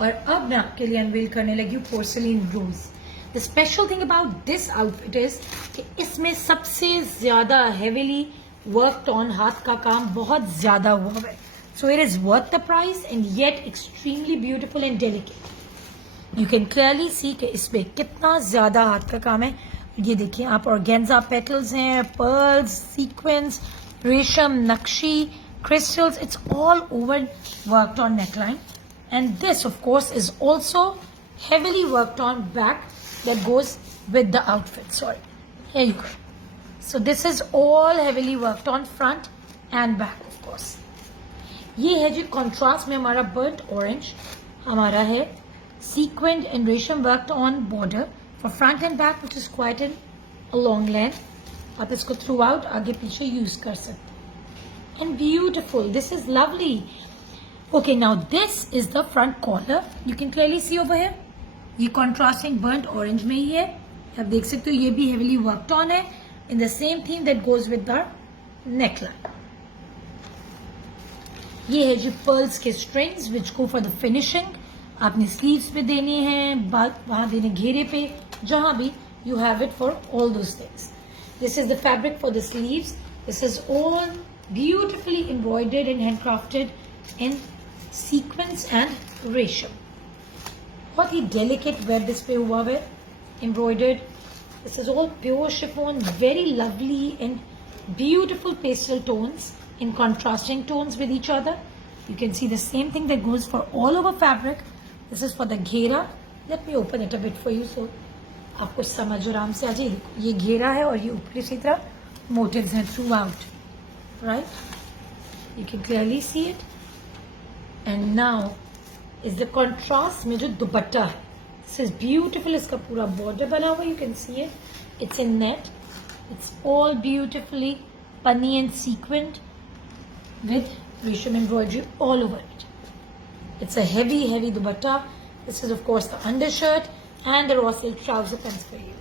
और अब मैं आपके लिए अनवील करने लगी हूँ porcelain rose. The special thing about this outfit is कि इसमें सबसे ज्यादा हेवीली वर्कड ऑन, हाथ का काम बहुत ज्यादा हुआ है। So it is worth the price and yet extremely beautiful and delicate. You can clearly see कि इसमें कितना ज्यादा हाथ का काम है। ये देखिए आप, ऑर्गेन्जा पेटल्स हैं, पर्ल्स, सीक्वेंस, रेशम, नक्शी, crystals, it's all over worked on neckline, and this of course is also heavily worked on back that goes with the outfit. Sorry, here you go. So this is all heavily worked on front and back of course. ये है जी contrast में हमारा burnt orange, हमारा है sequined and रेशम worked on border for front and back, which is quite a long length. आप इसको throughout आगे पीछे use कर सकते हैं. And beautiful, this is lovely. Okay, now this is the front collar. You can clearly see over here. ये contrasting burnt orange में ही है. आप देख सकते हो ये भी heavily worked on है in the same theme that goes with the neckline. ये है जी pearls के strings which go for the finishing. आपने sleeves पे देने हैं, वहाँ देने घेरे पे, जहाँ भी you have it for all those things. This is the fabric for the sleeves. This is all beautifully embroidered and handcrafted in sequins and रेशम. बहुत ही delicate web इस पे हुआ है, embroidered. This is all pure chiffon, very lovely and beautiful pastel tones in contrasting tones with each other. You can see the same thing that goes for all over fabric. This is for the घेरा. Let me open it a bit for you so आपको समझ आराम से आ जाए. ये घेरा है और ये ऊपरी सी तरह motifs हैं throughout. Right, you can clearly see it. And now is the contrast में जो दुपट्टा है. This is beautiful. इसका पूरा border बना हुआ, you can see it. It's in net. It's all beautifully punny and sequined with रेशम embroidery all over it. It's a heavy dupatta. This is of course the undershirt and the raw silk trouser pants for you.